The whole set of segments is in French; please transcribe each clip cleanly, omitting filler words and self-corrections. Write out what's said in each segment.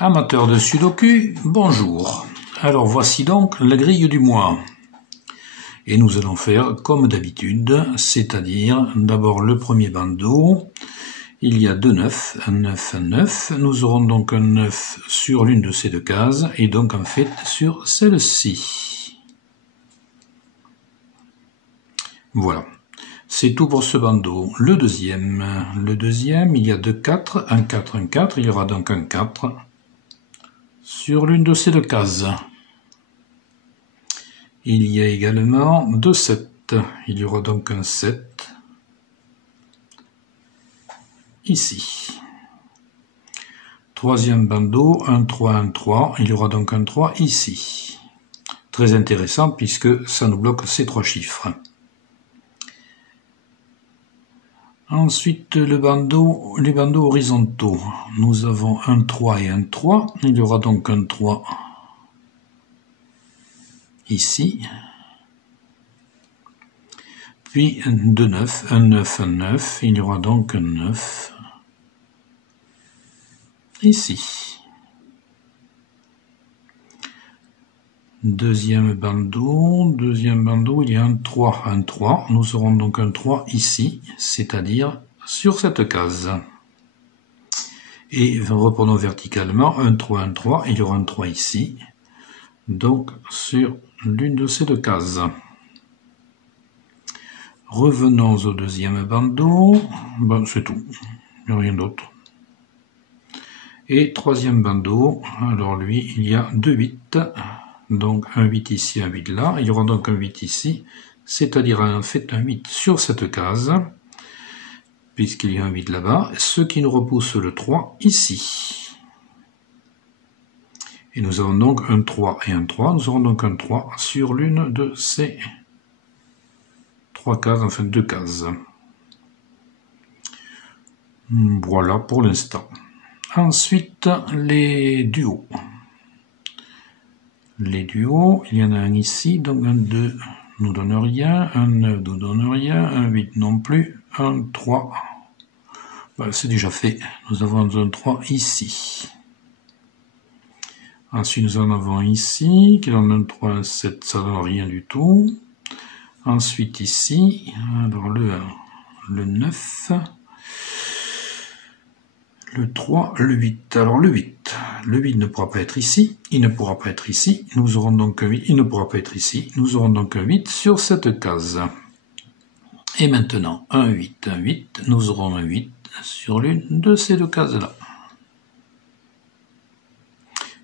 Amateurs de Sudoku, bonjour. Alors voici donc la grille du mois. Et nous allons faire comme d'habitude, c'est-à-dire d'abord le premier bandeau. Il y a deux 9, un 9, un 9. Nous aurons donc un 9 sur l'une de ces deux cases et donc en fait sur celle-ci. Voilà. C'est tout pour ce bandeau. Le deuxième, il y a deux 4, un 4, un 4. Il y aura donc un 4 sur l'une de ces deux cases. Il y a également deux 7. Il y aura donc un 7 ici. Troisième bandeau, un 3, un 3. Il y aura donc un 3 ici. Très intéressant puisque ça nous bloque ces trois chiffres. Ensuite, les bandeaux horizontaux. Nous avons un 3 et un 3. Il y aura donc un 3 ici. Puis deux 9, un 9, un 9. Il y aura donc un 9 ici. Deuxième bandeau, il y a un 3, un 3. Nous aurons donc un 3 ici, c'est-à-dire sur cette case. Et reprenons verticalement, un 3, un 3. Il y aura un 3 ici, donc sur l'une de ces deux cases. Revenons au deuxième bandeau. Bon, c'est tout, il n'y a rien d'autre. Et troisième bandeau, alors lui, il y a deux 8. Donc un 8 ici, un 8 là. Il y aura donc un 8 ici, c'est-à-dire en fait un 8 sur cette case, puisqu'il y a un 8 là-bas, ce qui nous repousse le 3 ici. Et nous avons donc un 3 et un 3. Nous aurons donc un 3 sur l'une de ces trois cases, enfin deux cases. Voilà pour l'instant. Ensuite, les duos. Les duos, il y en a un ici, donc un 2 nous donne rien, un 9 nous donne rien, un 8 non plus, un 3, voilà, c'est déjà fait. Nous avons un 3 ici. Ensuite, nous en avons ici, qui donne un 3, un 7, ça ne donne rien du tout. Ensuite, ici, alors le 1, le 9, le 3, le 8. Alors le 8 ne pourra pas être ici, il ne pourra pas être ici, nous aurons donc un 8, il ne pourra pas être ici, nous aurons donc un 8 sur cette case. Et maintenant, un 8, nous aurons un 8 sur l'une de ces deux cases-là.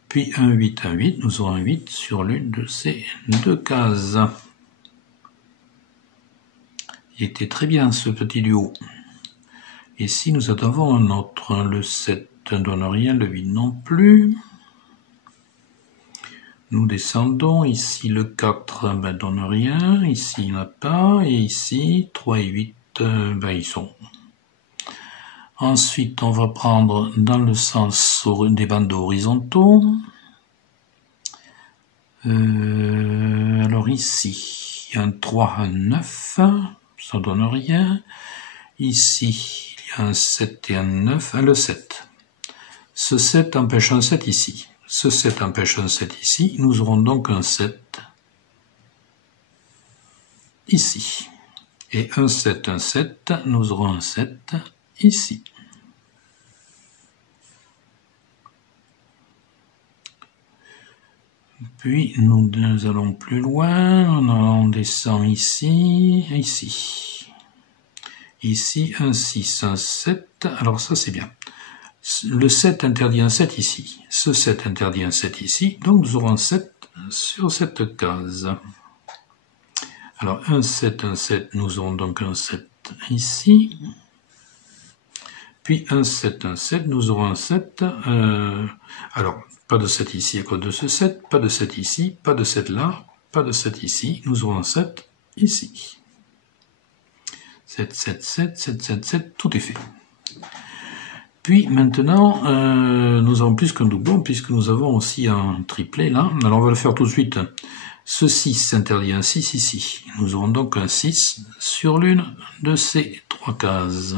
Puis un 8, nous aurons un 8 sur l'une de ces deux cases. Il était très bien ce petit duo. Et si nous en avons un autre, le 7 ne donne rien, le 8 non plus. Nous descendons, ici le 4 ne donne rien, ici il n'y en a pas, et ici 3 et 8, ils sont. Ensuite on va prendre dans le sens des bandeaux horizontaux. Alors ici, il y a un 3, un 9, ça ne donne rien. Ici, un 7 et un 9, le 7. Ce 7 empêche un 7 ici. Ce 7 empêche un 7 ici. Nous aurons donc un 7 ici. Et un 7, nous aurons un 7 ici. Puis nous allons plus loin. On descend ici, ici. Ici, un 6, un 7. Alors ça, c'est bien. Le 7 interdit un 7 ici. Ce 7 interdit un 7 ici. Donc, nous aurons un 7 sur cette case. Alors, un 7, nous aurons donc un 7 ici. Puis, un 7, nous aurons un 7. Alors, pas de 7 ici à cause de ce 7. Pas de 7 ici. Pas de 7 là. Pas de 7 ici. Nous aurons un 7 ici. 7, 7, 7, 7, 7, 7, tout est fait. Puis maintenant, nous avons plus qu'un doublon, puisque nous avons aussi un triplet là. Alors on va le faire tout de suite. Ce 6 interdit un 6 ici. Nous aurons donc un 6 sur l'une de ces trois cases.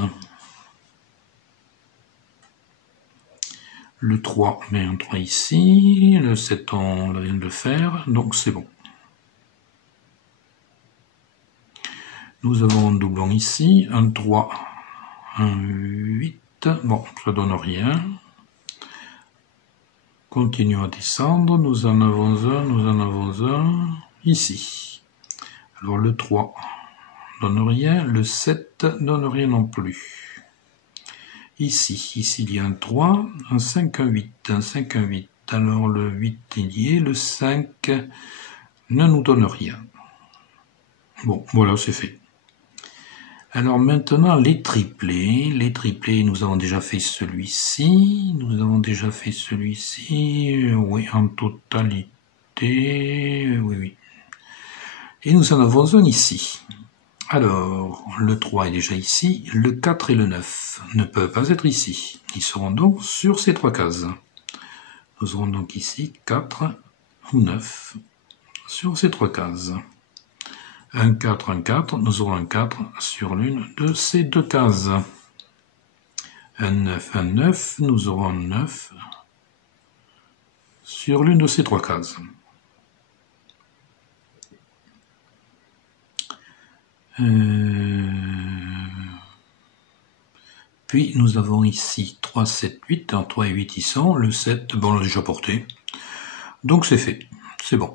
Le 3, met un 3 ici. Le 7, on vient de le faire, donc c'est bon. Nous avons un doublon ici, un 3, un 8. Bon, ça donne rien. Continuons à descendre. Nous en avons un ici. Alors le 3 donne rien, le 7 donne rien non plus. Ici il y a un 3, un 5, un 8, un 5, un 8. Alors le 8 il y est, le 5 ne nous donne rien. Bon, voilà, c'est fait. Alors maintenant les triplés. Les triplés, nous avons déjà fait celui-ci. Nous avons déjà fait celui-ci. Oui, en totalité. Oui. Et nous en avons un ici. Alors, le 3 est déjà ici. Le 4 et le 9 ne peuvent pas être ici. Ils seront donc sur ces 3 cases. Nous aurons donc ici 4 ou 9 sur ces 3 cases. Un 4, un 4, nous aurons un 4 sur l'une de ces 2 cases. Un 9, nous aurons un 9 sur l'une de ces 3 cases. Puis nous avons ici 3, 7, 8, alors 3 et 8 y sont, le 7, bon on l'a déjà porté, donc c'est fait, c'est bon.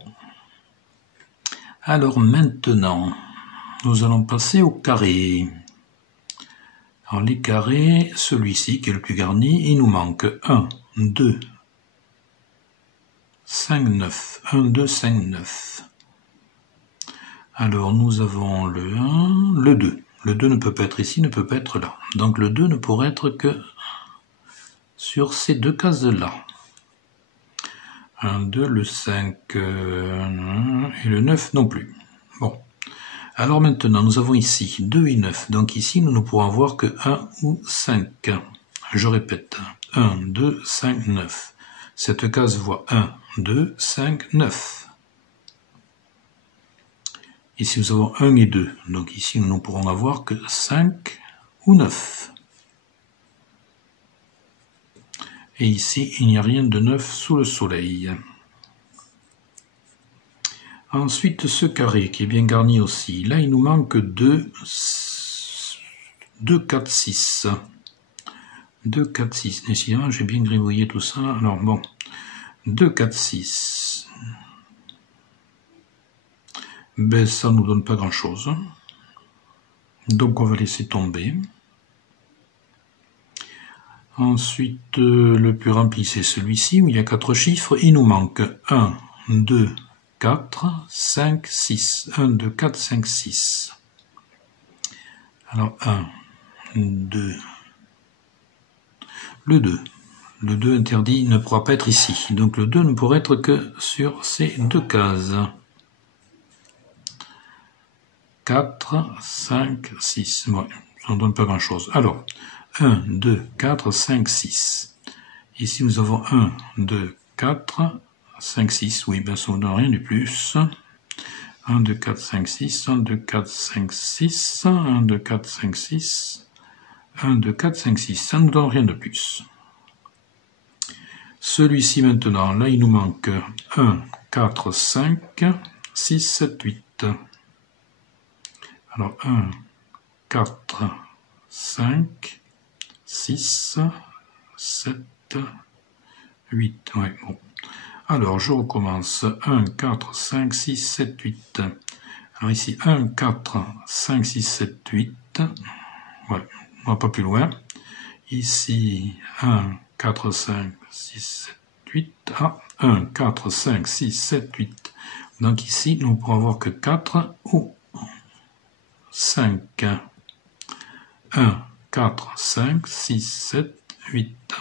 Alors maintenant, nous allons passer au carré. Alors les carrés, celui-ci qui est le plus garni, il nous manque 1, 2, 5, 9, 1, 2, 5, 9. Alors nous avons le 1, le 2. Le 2 ne peut pas être ici, ne peut pas être là. Donc le 2 ne pourrait être que sur ces 2 cases-là. 1, 2, le 5 et le 9 non plus. Bon. Alors maintenant, nous avons ici 2 et 9. Donc ici, nous ne pourrons avoir que 1 ou 5. Je répète. 1, 2, 5, 9. Cette case voit 1, 2, 5, 9. Ici, nous avons 1 et 2. Donc ici, nous ne pourrons avoir que 5 ou 9. Et ici, il n'y a rien de 9 sous le soleil. Ensuite, ce carré qui est bien garni aussi. Là, il nous manque 2, 4, 6. 2, 4, 6. Décidément, j'ai bien gribouillé tout ça. Alors bon, 2, 4, 6. Ben, ça ne nous donne pas grand-chose. Donc, on va laisser tomber. Ensuite, le plus rempli, c'est celui-ci, où il y a 4 chiffres. Il nous manque 1, 2, 4, 5, 6. 1, 2, 4, 5, 6. Alors, 1, 2. Le 2. Le 2 interdit ne pourra pas être ici. Donc, le 2 ne pourra être que sur ces 2 cases. 4, 5, 6. Bon, ça ne donne pas grand-chose. Alors, 1, 2, 4, 5, 6. Ici, nous avons 1, 2, 4, 5, 6. Oui, ben ça ne donne rien de plus. 1, 2, 4, 5, 6. 1, 2, 4, 5, 6. 1, 2, 4, 5, 6. 1, 2, 4, 5, 6. Ça ne nous donne rien de plus. Celui-ci maintenant, là, il nous manque 1, 4, 5, 6, 7, 8. Alors, 1, 4, 5, 6, 7, 8. Ouais, bon. Alors, je recommence. 1, 4, 5, 6, 7, 8. Alors ici, 1, 4, 5, 6, 7, 8. Ouais, on va pas plus loin. Ici, 1, 4, 5, 6, 7, 8. Ah, 1, 4, 5, 6, 7, 8. Donc ici, nous ne pourrons avoir que 4 ou 5. 1, 4, 5, 6, 7, 8.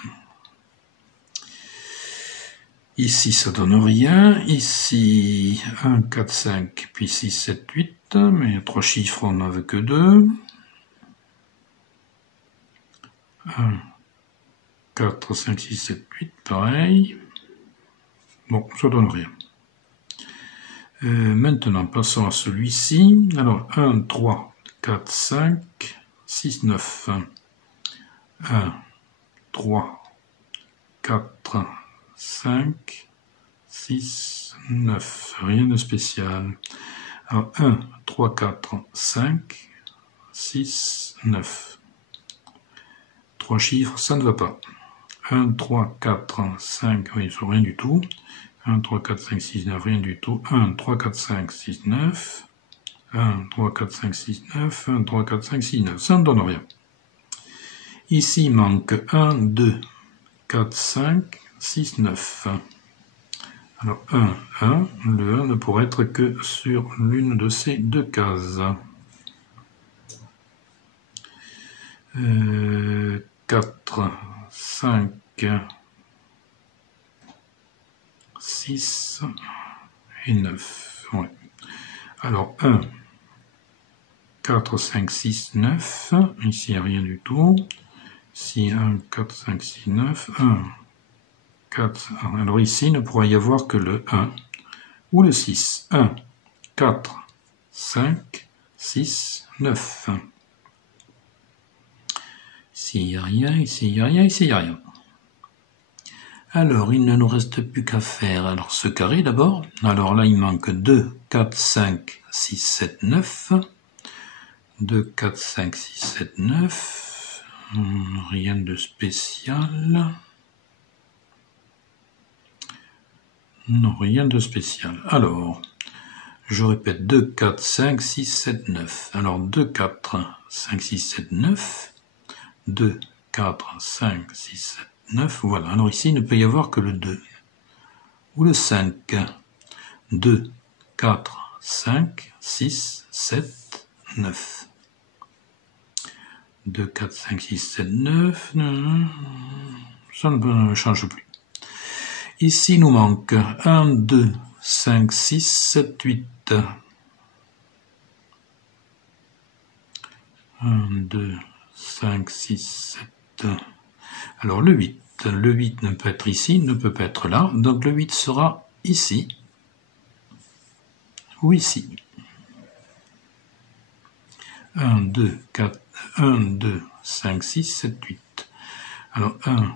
Ici, ça donne rien. Ici, 1, 4, 5, puis 6, 7, 8. Mais il y a 3 chiffres, on n'en veut que 2. 1, 4, 5, 6, 7, 8, pareil. Bon, ça donne rien. Maintenant, passons à celui-ci. Alors, 1, 3, 4, 5, 6, 9. 1, 3, 4, 5, 6, 9. Rien de spécial. Alors 1, 3, 4, 5, 6, 9. 3 chiffres, ça ne va pas. 1, 3, 4, 5, oui, ils sont rien du tout. 1, 3, 4, 5, 6, 9, rien du tout. 1, 3, 4, 5, 6, 9. 1, 3, 4, 5, 6, 9. 1, 3, 4, 5, 6, 9. Ça ne donne rien. Ici, il manque 1, 2, 4, 5, 6, 9. Alors 1, 1. Le 1 ne pourrait être que sur l'une de ces deux cases. 4, 5, 6 et 9. Ouais. Alors 1, 4, 5, 6, 9. Ici, il n'y a rien du tout. Ici, 1, 4, 5, 6, 9. 1, 4. Alors ici, il ne pourra y avoir que le 1 ou le 6. 1, 4, 5, 6, 9. Ici, il n'y a rien. Ici, il n'y a rien. Ici, il n'y a rien. Alors, il ne nous reste plus qu'à faire alors ce carré d'abord. Alors là, il manque 2, 4, 5, 6, 7, 9. 2, 4, 5, 6, 7, 9. Rien de spécial. Non, rien de spécial. Alors, je répète, 2, 4, 5, 6, 7, 9. Alors, 2, 4, 5, 6, 7, 9. 2, 4, 5, 6, 7, 9. Voilà. Alors ici, il ne peut y avoir que le 2. Ou le 5. 2, 4, 5, 6, 7, 9. 2, 4, 5, 6, 7, 9. Ça ne change plus. Ici, il nous manque 1, 2, 5, 6, 7, 8. 1, 2, 5, 6, 7. Alors le 8. Le 8 ne peut être ici, ne peut pas être là. Donc le 8 sera ici ou ici. 1, 2, 4, 1, 2, 5, 6, 7, 8. Alors 1,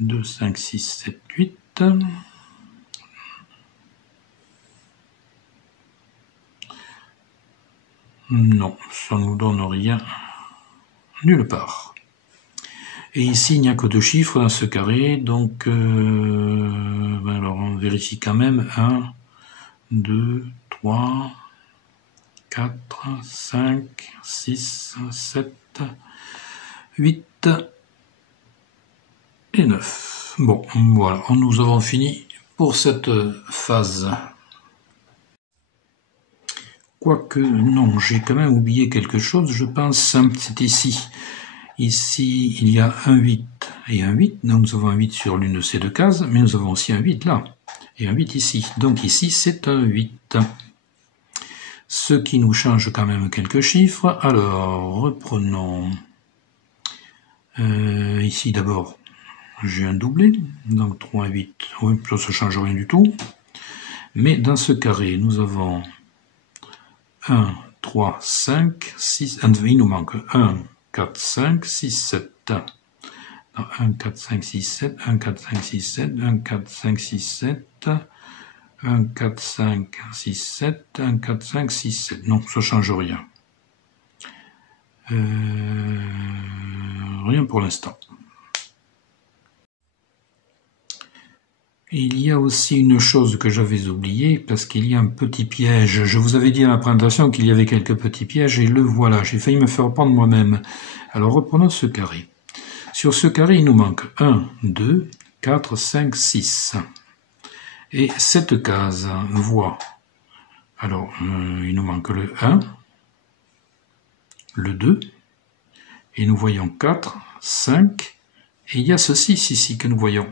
2, 5, 6, 7, 8. Non, ça ne nous donne rien nulle part. Et ici, il n'y a que 2 chiffres dans ce carré, donc alors on vérifie quand même. 1, 2, 3, 4, 5, 6, 7, 8 et 9. Bon, voilà, nous avons fini pour cette phase. Quoique, non, j'ai quand même oublié quelque chose, je pense, c'est ici. Ici, il y a un 8 et un 8, donc nous avons un 8 sur l'une de ces deux cases, mais nous avons aussi un 8 là, et un 8 ici. Donc ici, c'est un 8. Ce qui nous change quand même quelques chiffres. Alors, reprenons. Ici, d'abord, j'ai un doublé, donc 3, 8, oui, ça ne change rien du tout. Mais dans ce carré, nous avons 1, 3, 5, 6, il nous manque 1, 4, 5, 6, 7. 1, 4, 5, 6, 7, 1, 4, 5, 6, 7, 1, 4, 5, 6, 7, 1, 4, 5, 6, 7, 1, 4, 5, 6, 7. Non, ça ne change rien. Rien pour l'instant. Il y a aussi une chose que j'avais oubliée, parce qu'il y a un petit piège. Je vous avais dit à la présentation qu'il y avait quelques petits pièges, et le voilà. J'ai failli me faire prendre moi-même. Alors reprenons ce carré. Sur ce carré, il nous manque 1, 2, 4, 5, 6. Et cette case voit, alors il nous manque le 1, le 2, et nous voyons 4, 5, et il y a ce 6 ici que nous voyons.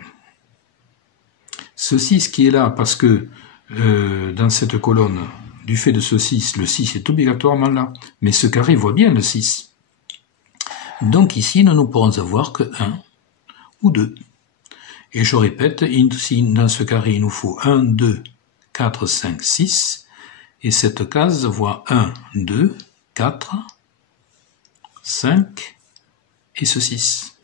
Ce 6 qui est là parce que dans cette colonne, du fait de ce 6, le 6 est obligatoirement là, mais ce carré voit bien le 6. Donc ici, nous ne pourrons avoir que 1 ou 2. Et je répète, ici, dans ce carré, il nous faut 1, 2, 4, 5, 6, et cette case voit 1, 2, 4, 5, et ce 6.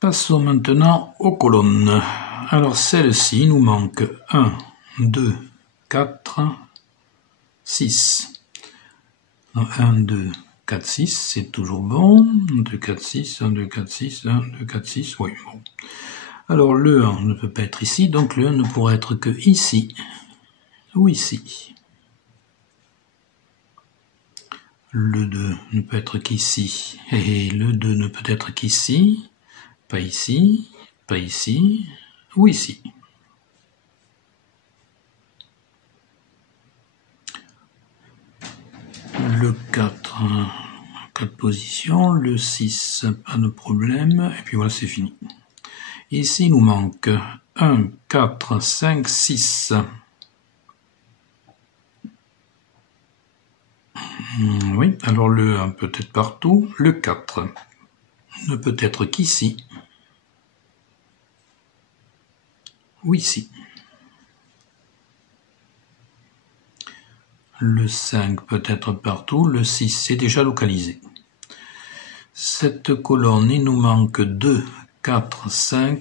Passons maintenant aux colonnes. Alors celle-ci, il nous manque 1, 2, 4, 6. 1, 2, 4, 6, c'est toujours bon. 1, 2, 4, 6, 1, 2, 4, 6, 1, 2, 4, 6, oui, bon. Alors le 1 ne peut pas être ici, donc le 1 ne pourra être que ici ou ici. Le 2 ne peut être qu'ici, et le 2 ne peut être qu'ici, pas ici, ou ici. Le 4, 4 positions, le 6, pas de problème, et puis voilà, c'est fini. Ici, il nous manque 1, 4, 5, 6. Oui, alors le 1 peut être partout, le 4 ne peut être qu'ici ou ici. Le 5 peut être partout, le 6 est déjà localisé. Cette colonne, il nous manque 2, 4, 5,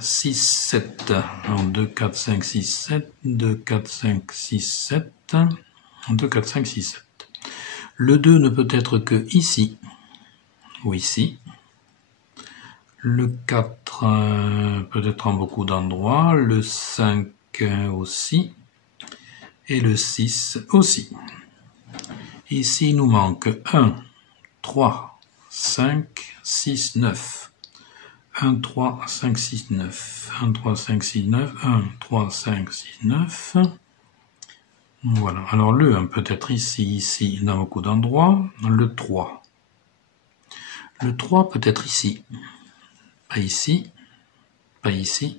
6, 7. Alors 2, 4, 5, 6, 7, 2, 4, 5, 6, 7, 2, 4, 5, 6, 7. Le 2 ne peut être que ici ou ici. Le 4 peut être en beaucoup d'endroits, le 5 aussi, et le 6 aussi. Ici, il nous manque 1, 3, 5, 6, 9. 1, 3, 5, 6, 9. 1, 3, 5, 6, 9. 1, 3, 5, 6, 9. Voilà. Alors le 1 peut être ici, dans beaucoup d'endroits. Le 3. Le 3 peut être ici. Pas ici. Pas ici.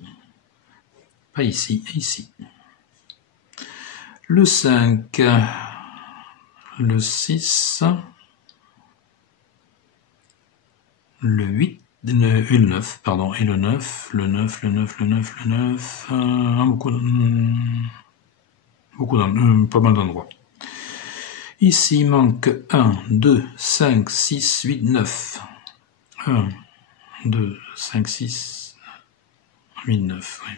Pas ici. Ici. Le 5. Le 6. Le 8. Et le 9, pardon. Et le 9. Le 9. Pas mal d'endroits. Ici, il manque 1, 2, 5, 6, 8, 9. 1, 2, 5, 6, 8, 9. Oui.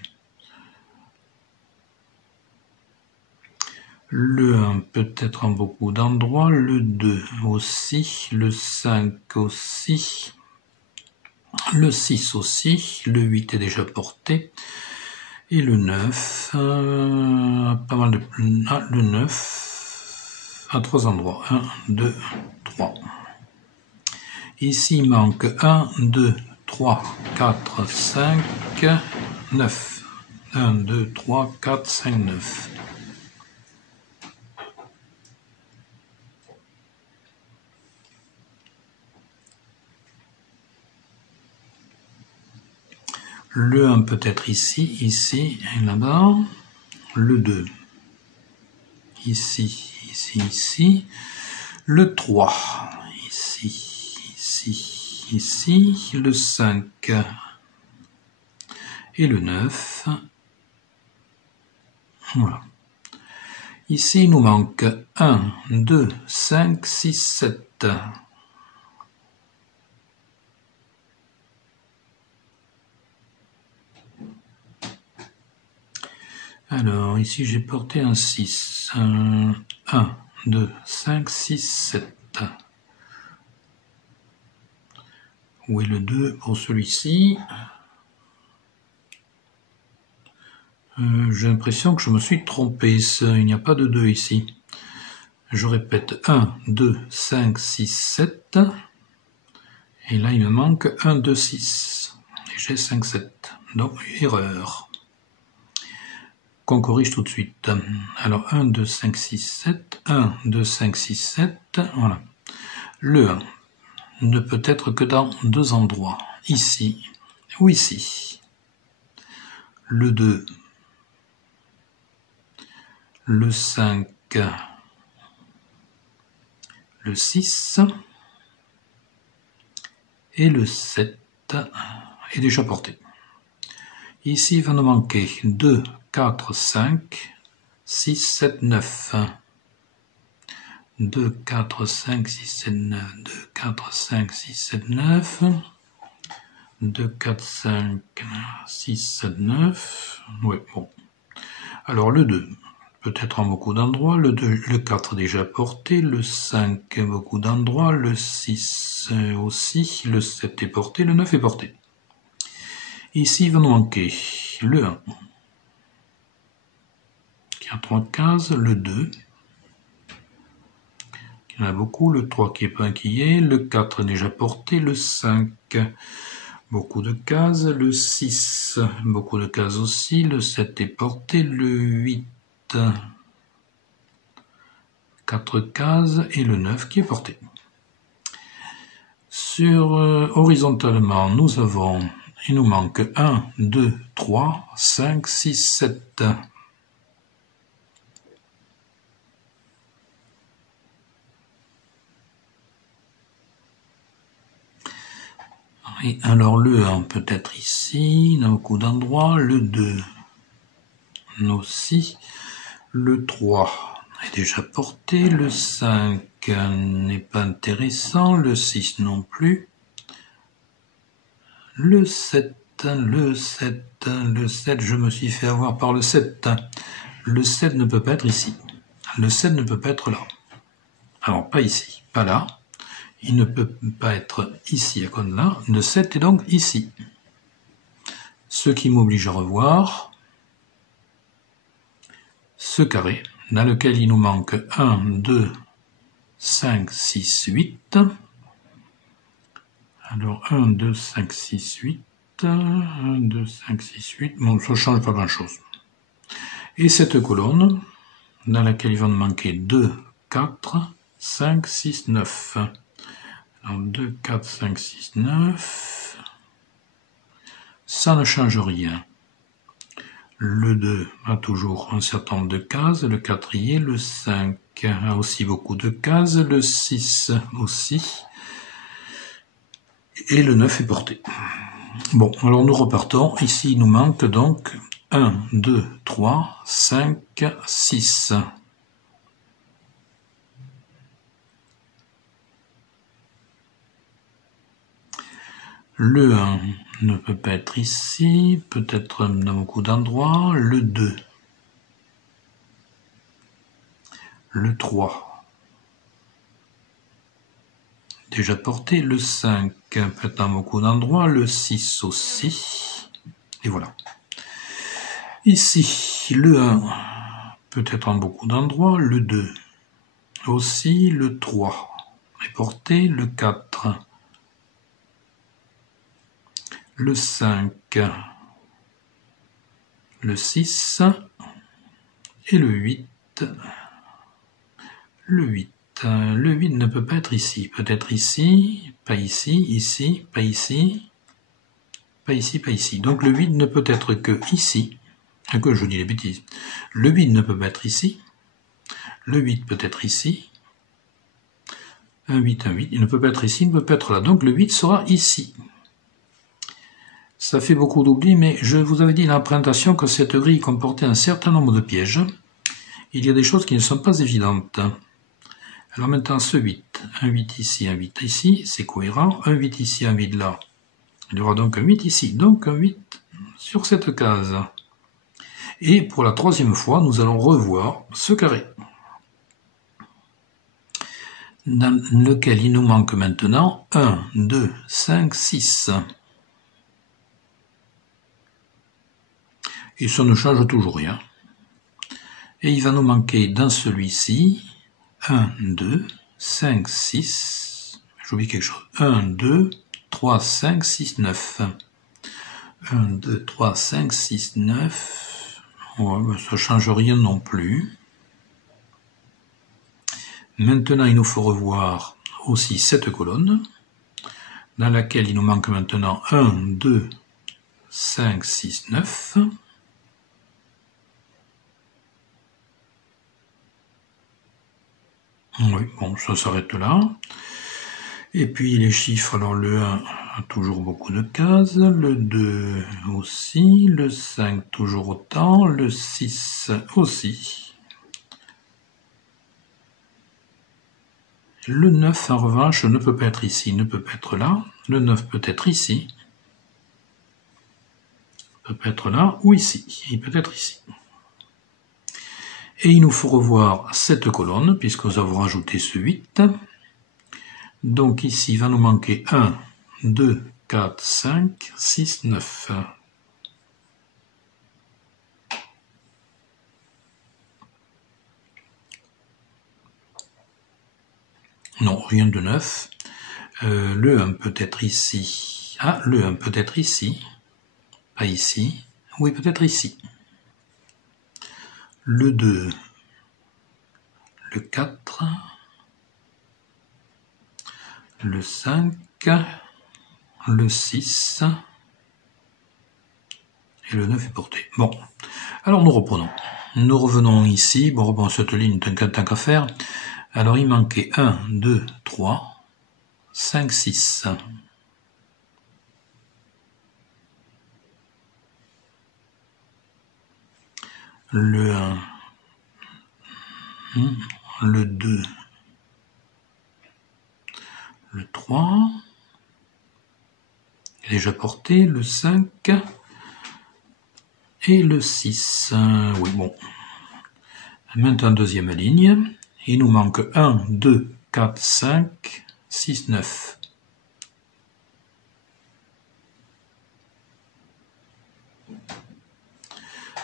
Le 1 peut être en beaucoup d'endroits, le 2 aussi, le 5 aussi, le 6 aussi, le 8 est déjà porté, et le 9, pas mal de... le 9, à 3 endroits, 1, 2, 3. Ici, il manque 1, 2, 3, 4, 5, 9. 1, 2, 3, 4, 5, 9. Le 1 peut être ici, ici et là-bas. Le 2, ici, ici, ici. Le 3, ici, ici, ici. Le 5 et le 9. Voilà. Ici, il nous manque 1, 2, 5, 6, 7. Alors, ici, j'ai porté un 6. 1, 2, 5, 6, 7. Où est le 2 pour celui-ci? J'ai l'impression que je me suis trompé. Il n'y a pas de 2 ici. Je répète. 1, 2, 5, 6, 7. Et là, il me manque 1, 2, 6. Et j'ai 5, 7. Donc, erreur. Qu'on corrige tout de suite. Alors 1, 2, 5, 6, 7, 1, 2, 5, 6, 7, voilà. Le 1 ne peut être que dans 2 endroits, ici ou ici. Le 2, le 5, le 6 et le 7 est déjà porté. Ici, il va nous manquer 2, 4, 5, 6, 7, 9. 2, 4, 5, 6, 7, 9. 2, 4, 5, 6, 7, 9. 2, 4, 5, 6, 7, 9. Oui, bon. Alors le 2, peut-être en beaucoup d'endroits. Le 2, le 4 déjà porté. Le 5, beaucoup d'endroits. Le 6 aussi. Le 7 est porté. Le 9 est porté. Ici, il va nous manquer le 1, qui a 3 cases. Le 2, qui en a beaucoup. Le 3 qui est pas inquiet. Le 4 déjà porté. Le 5... beaucoup de cases, le 6, beaucoup de cases aussi, le 7 est porté, le 8, 4 cases, et le 9 qui est porté. Sur horizontalement, il nous manque 1, 2, 3, 5, 6, 7. Et alors le 1 peut être ici, dans beaucoup d'endroits, le 2 aussi, le 3 est déjà porté, le 5 n'est pas intéressant, le 6 non plus, le 7, je me suis fait avoir par le 7, le 7 ne peut pas être ici, le 7 ne peut pas être là, alors pas ici, pas là, il ne peut pas être ici à côté de là, le 7 est donc ici, ce qui m'oblige à revoir ce carré, dans lequel il nous manque 1, 2, 5, 6, 8. Alors 1, 2, 5, 6, 8. 1, 2, 5, 6, 8. Bon, ça ne change pas grand-chose. Et cette colonne, dans laquelle il va nous manquer 2, 4, 5, 6, 9. Alors 2, 4, 5, 6, 9. Ça ne change rien. Le 2 a toujours un certain nombre de cases, le 4 y est, le 5 a aussi beaucoup de cases, le 6 aussi, et le 9 est porté. Bon, alors nous repartons. Ici, il nous manque donc 1, 2, 3, 5, 6. Le 1 ne peut pas être ici, peut-être dans beaucoup d'endroits. Le 2. Le 3. Déjà porté. Le 5 peut être dans beaucoup d'endroits. Le 6 aussi. Et voilà. Ici, le 1 peut être en beaucoup d'endroits. Le 2 aussi. Le 3 est porté. Le 4. Le 5, le 6 et le 8. Le 8. Le 8 ne peut pas être ici. Peut-être ici, pas ici, ici, pas ici, pas ici, pas ici. Donc le 8 ne peut être que ici. Que je dis des bêtises. Le 8 ne peut pas être ici. Le 8 peut être ici. Un 8, il ne peut pas être ici, il ne peut pas être là. Donc le 8 sera ici. Ça fait beaucoup d'oubli, mais je vous avais dit dans la présentation que cette grille comportait un certain nombre de pièges. Il y a des choses qui ne sont pas évidentes. Alors maintenant, ce 8, un 8 ici, un 8 ici, c'est cohérent. Un 8 ici, un 8 là. Il y aura donc un 8 ici, donc un 8 sur cette case. Et pour la troisième fois, nous allons revoir ce carré, dans lequel il nous manque maintenant 1, 2, 5, 6. Et ça ne change toujours rien. Et il va nous manquer dans celui-ci 1, 2, 5, 6. J'oublie quelque chose. 1, 2, 3, 5, 6, 9. 1, 2, 3, 5, 6, 9. Ouais, ben ça ne change rien non plus. Maintenant, il nous faut revoir aussi cette colonne, dans laquelle il nous manque maintenant 1, 2, 5, 6, 9. Oui, bon, ça s'arrête là. Et puis les chiffres, alors le 1 a toujours beaucoup de cases, le 2 aussi, le 5 toujours autant, le 6 aussi. Le 9 en revanche ne peut pas être ici, ne peut pas être là. Le 9 peut être ici. peut être là ou ici. Il peut être ici. Et il nous faut revoir cette colonne, puisque nous avons rajouté ce 8. Donc ici, il va nous manquer 1, 2, 4, 5, 6, 9. Non, rien de 9. Le 1 peut être ici. Ah, le 1 peut être ici. Pas ici. Oui, peut-être ici. Le 2. Le 4. Le 5. Le 6. Et le 9 est porté. Bon. Alors nous reprenons. Nous revenons ici. Bon, bon, cette ligne, tant qu'à faire. Alors il manquait 1, 2, 3, 5, 6. Le 1, le 2, le 3, déjà porté, le 5 et le 6. Oui, bon. Maintenant, deuxième ligne. Il nous manque 1, 2, 4, 5, 6, 9.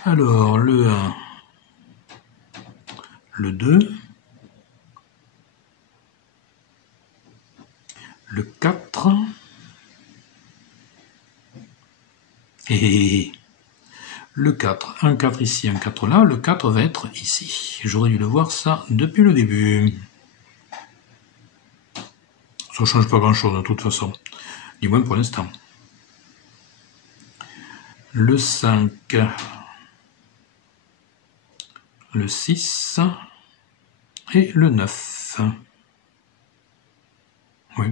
Alors, le 1, le 2, le 4, et le 4. Un 4 ici, un 4 là, le 4 va être ici. J'aurais dû le voir ça depuis le début. Ça ne change pas grand-chose de toute façon, du moins pour l'instant. Le 5, le 6 et le 9. Oui.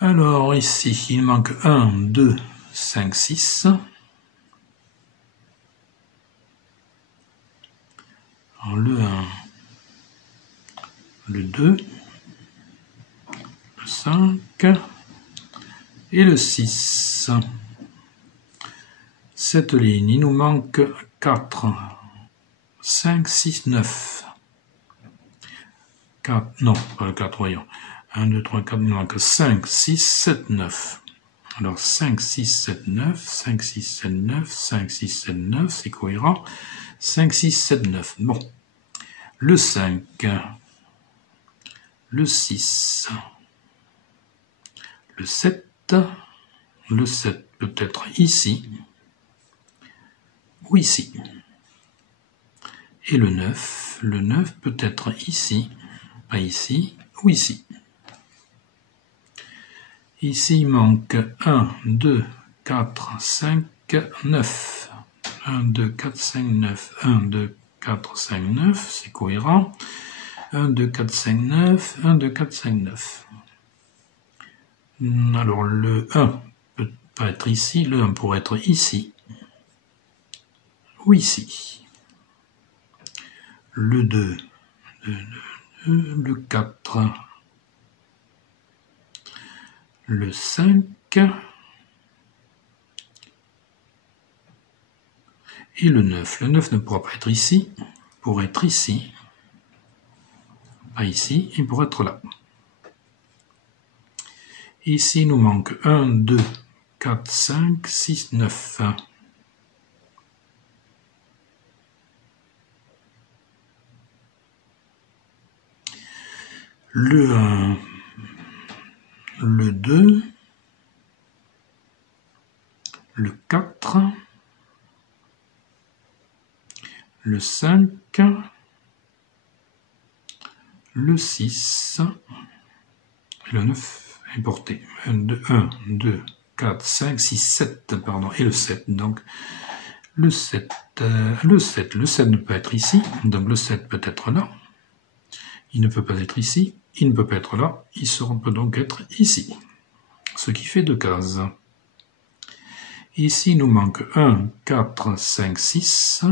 Alors ici, il manque 1, 2, 5, 6. Alors le 1, le 2, le 5 et le 6. Cette ligne, il nous manque 4, 5, 6, 9. 4, non, pas le 4, voyons. 1, 2, 3, 4, il nous manque 5, 6, 7, 9. Alors 5, 6, 7, 9, 5, 6, 7, 9, 5, 6, 7, 9, c'est cohérent. 5, 6, 7, 9. Bon. Le 5, le 6, le 7 peut être ici ou ici. Et le 9 peut être ici, pas ici ou ici. Ici, il manque 1, 2, 4, 5, 9. 1, 2, 4, 5, 9. 1, 2, 4, 5, 9, c'est cohérent. 1, 2, 4, 5, 9. 1, 2, 4, 5, 9. Alors, le 1 peut pas être ici. Le 1 pourrait être ici ou ici. Le 2, le 4, le 5 et le 9. Le 9 ne pourra pas être ici, pourrait être ici, pas ici, il pourrait être là. Ici, il nous manque 1, 2, 4, 5, 6, 9. Le 1, le 2, le 4, le 5, le 6, et le 9 est porté. 1, 2, 4, 5, 6, 7, pardon, et le 7. Donc, le 7 ne peut être ici, donc le 7 peut être là. Il ne peut pas être ici, il ne peut pas être là, il peut donc être ici. Ce qui fait 2 cases. Ici, il nous manque 1, 4, 5, 6.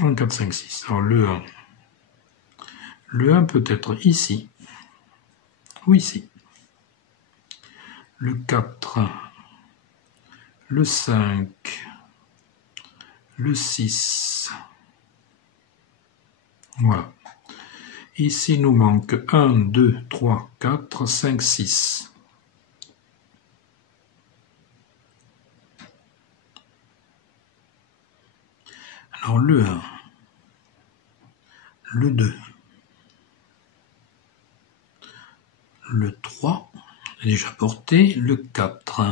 1, 4, 5, 6. Alors le 1. Le 1 peut être ici ou ici. le 4, le 5, le 6. Voilà. Ici, il nous manque 1, 2, 3, 4, 5, 6. Alors, le 1, le 2, le 3, déjà porté, le 4,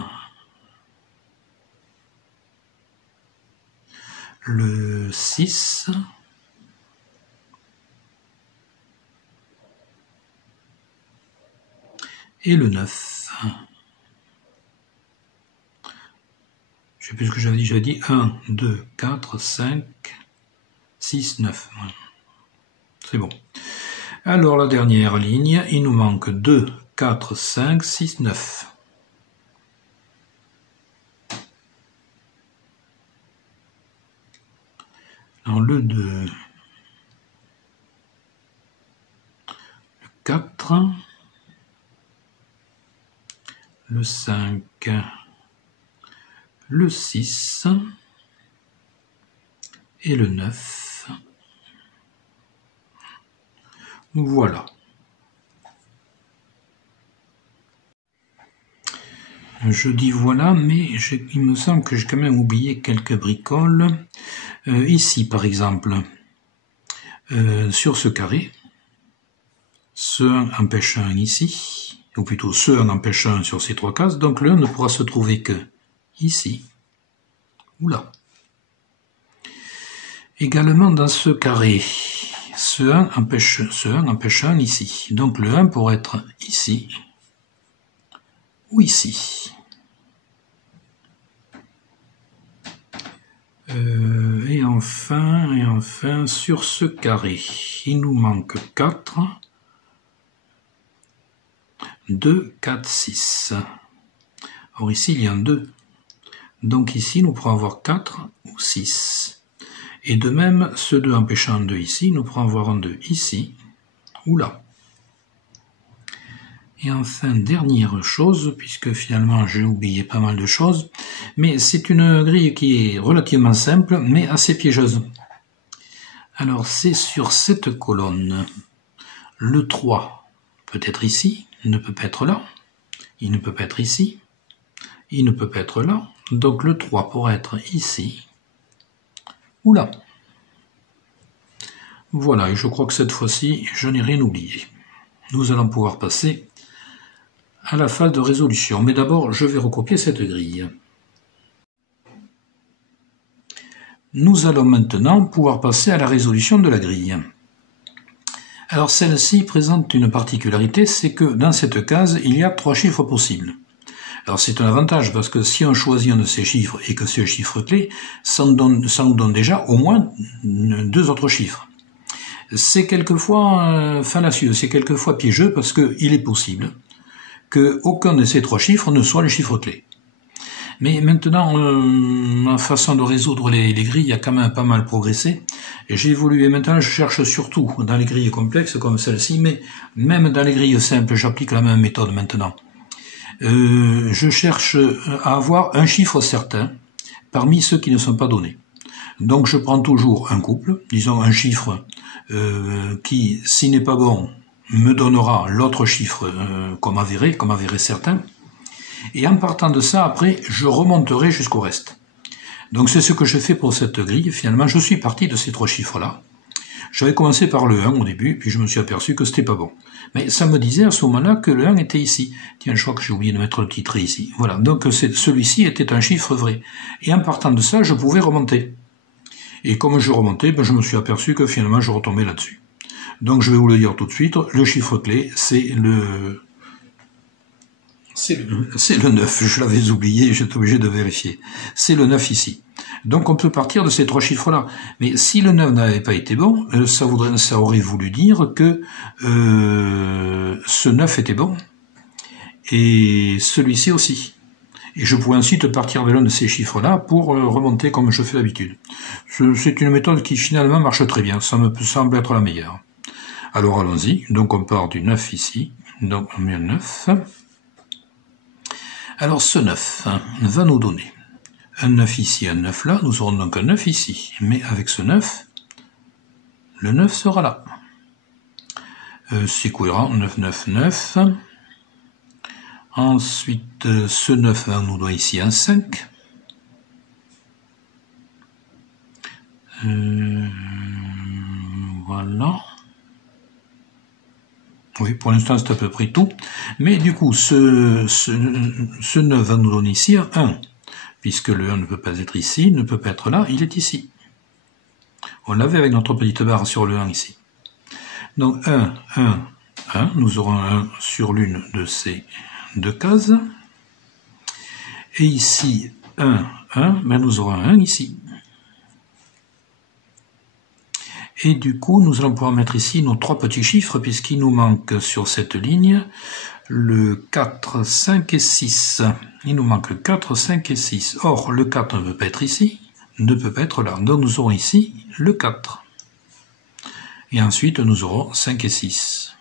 le 6, et le 9. Je ne sais plus ce que j'avais dit, 1, 2, 4, 5, 6, 9. C'est bon. Alors la dernière ligne, il nous manque 2, 4, 5, 6, 9. Alors le 2, le 4, le 5, le 6 et le 9. Voilà. Je dis voilà, mais il me semble que j'ai quand même oublié quelques bricoles. Ici, par exemple, sur ce carré, ce 1 empêche 1 ici, ou plutôt ce 1 empêche 1 sur ces trois cases, donc le 1 ne pourra se trouver que ici ou là. Également dans ce carré, ce 1 empêche 1 ici, donc le 1 pourrait être ici ou ici. Et enfin, sur ce carré, il nous manque 4, 2, 4, 6. Or ici, il y a un 2. Donc ici, nous pourrons avoir 4 ou 6. Et de même, ce 2 empêchant un 2 ici, nous pourrons avoir un 2 ici ou là. Et enfin, dernière chose, puisque finalement j'ai oublié pas mal de choses, mais c'est une grille qui est relativement simple, mais assez piégeuse. Alors c'est sur cette colonne, le 3 peut être ici, il ne peut pas être là, il ne peut pas être ici, il ne peut pas être là, donc le 3 pourrait être ici ou là. Voilà, et je crois que cette fois-ci, je n'ai rien oublié. Nous allons pouvoir passer à la phase de résolution. Mais d'abord, je vais recopier cette grille. Nous allons maintenant pouvoir passer à la résolution de la grille. Alors celle-ci présente une particularité, c'est que dans cette case, il y a 3 chiffres possibles. Alors c'est un avantage, parce que si on choisit un de ces chiffres et que c'est le chiffre clé, ça nous donne déjà au moins 2 autres chiffres. C'est quelquefois fallacieux, c'est quelquefois piégeux, parce qu'il est possible qu'aucun de ces 3 chiffres ne soit le chiffre clé. Mais maintenant, ma façon de résoudre les grilles a quand même pas mal progressé. Et j'ai évolué. Maintenant, je cherche surtout dans les grilles complexes comme celle-ci, mais même dans les grilles simples, j'applique la même méthode maintenant. Je cherche à avoir un chiffre certain parmi ceux qui ne sont pas donnés. Donc je prends toujours un couple, disons un chiffre qui, s'il n'est pas bon, me donnera l'autre chiffre comme avéré certain. Et en partant de ça, après, je remonterai jusqu'au reste. Donc c'est ce que je fais pour cette grille. Finalement, je suis parti de ces 3 chiffres-là. J'avais commencé par le 1 au début, puis je me suis aperçu que c'était pas bon. Mais ça me disait à ce moment-là que le 1 était ici. Tiens, je crois que j'ai oublié de mettre le petit trait ici. Voilà, donc celui-ci était un chiffre vrai. Et en partant de ça, je pouvais remonter. Et comme je remontais, je me suis aperçu que finalement, je retombais là-dessus. Donc je vais vous le dire tout de suite, le chiffre clé, c'est le 9, je l'avais oublié, j'étais obligé de vérifier. C'est le 9 ici. Donc on peut partir de ces 3 chiffres-là. Mais si le 9 n'avait pas été bon, ça aurait voulu dire que ce 9 était bon, et celui-ci aussi. Et je pouvais ensuite partir de l'un de ces chiffres-là pour remonter comme je fais d'habitude. C'est une méthode qui finalement marche très bien, ça me semble être la meilleure. Alors allons-y, donc on part du 9 ici, donc on met un 9. Alors ce 9 va nous donner un 9 ici, un 9 là, nous aurons donc un 9 ici. Mais avec ce 9, le 9 sera là. C'est cohérent, 9, 9, 9. Ensuite, ce 9 va nous donner ici un 5. Voilà. Oui, pour l'instant, c'est à peu près tout. Mais du coup, ce 9 va nous donner ici un 1. Puisque le 1 ne peut pas être ici, ne peut pas être là, il est ici. On l'avait avec notre petite barre sur le 1 ici. Donc 1, 1, 1. Nous aurons un 1 sur l'une de ces deux cases. Et ici, 1, 1, ben nous aurons un 1 ici. Et du coup, nous allons pouvoir mettre ici nos trois petits chiffres, puisqu'il nous manque sur cette ligne le 4, 5 et 6. Il nous manque 4, 5 et 6. Or, le 4 ne peut pas être ici, ne peut pas être là. Donc nous aurons ici le 4. Et ensuite, nous aurons 5 et 6.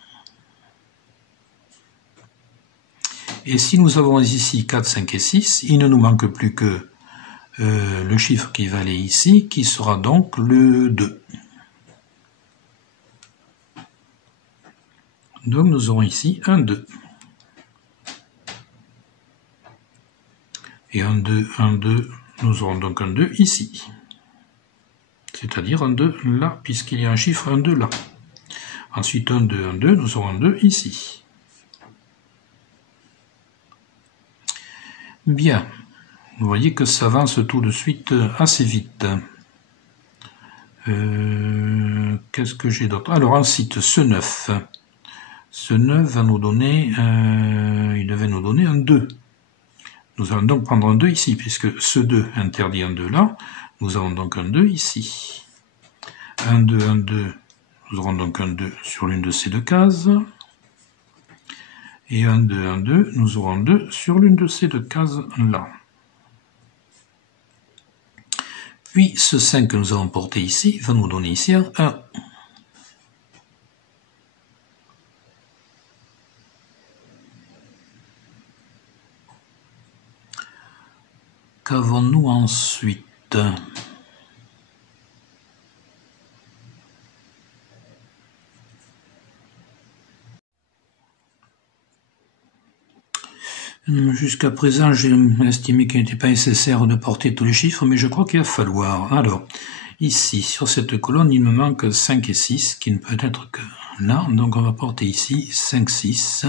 Et si nous avons ici 4, 5 et 6, il ne nous manque plus que le chiffre qui va aller ici, qui sera donc le 2. Donc nous aurons ici un 2. Et un 2, nous aurons donc un 2 ici. C'est-à-dire un 2 là, puisqu'il y a un chiffre 1, 2 là. Ensuite un 2, nous aurons un 2 ici. Bien, vous voyez que ça avance tout de suite assez vite. Qu'est-ce que j'ai d'autre? Alors ensuite, ce 9. Ce 9 va nous donner, il devait nous donner un 2. Nous allons donc prendre un 2 ici, puisque ce 2 interdit un 2 là. Nous avons donc un 2 ici. Un 2, nous aurons donc un 2 sur l'une de ces deux cases. Et un 2, nous aurons 2 sur l'une de ces deux cases là. Puis ce 5 que nous avons porté ici va nous donner ici un 1. Qu'avons-nous ensuite? Jusqu'à présent, j'ai estimé qu'il n'était pas nécessaire de porter tous les chiffres, mais je crois qu'il va falloir. Alors, ici, sur cette colonne, il me manque 5 et 6, qui ne peut être que là. Donc on va porter ici 5, 6.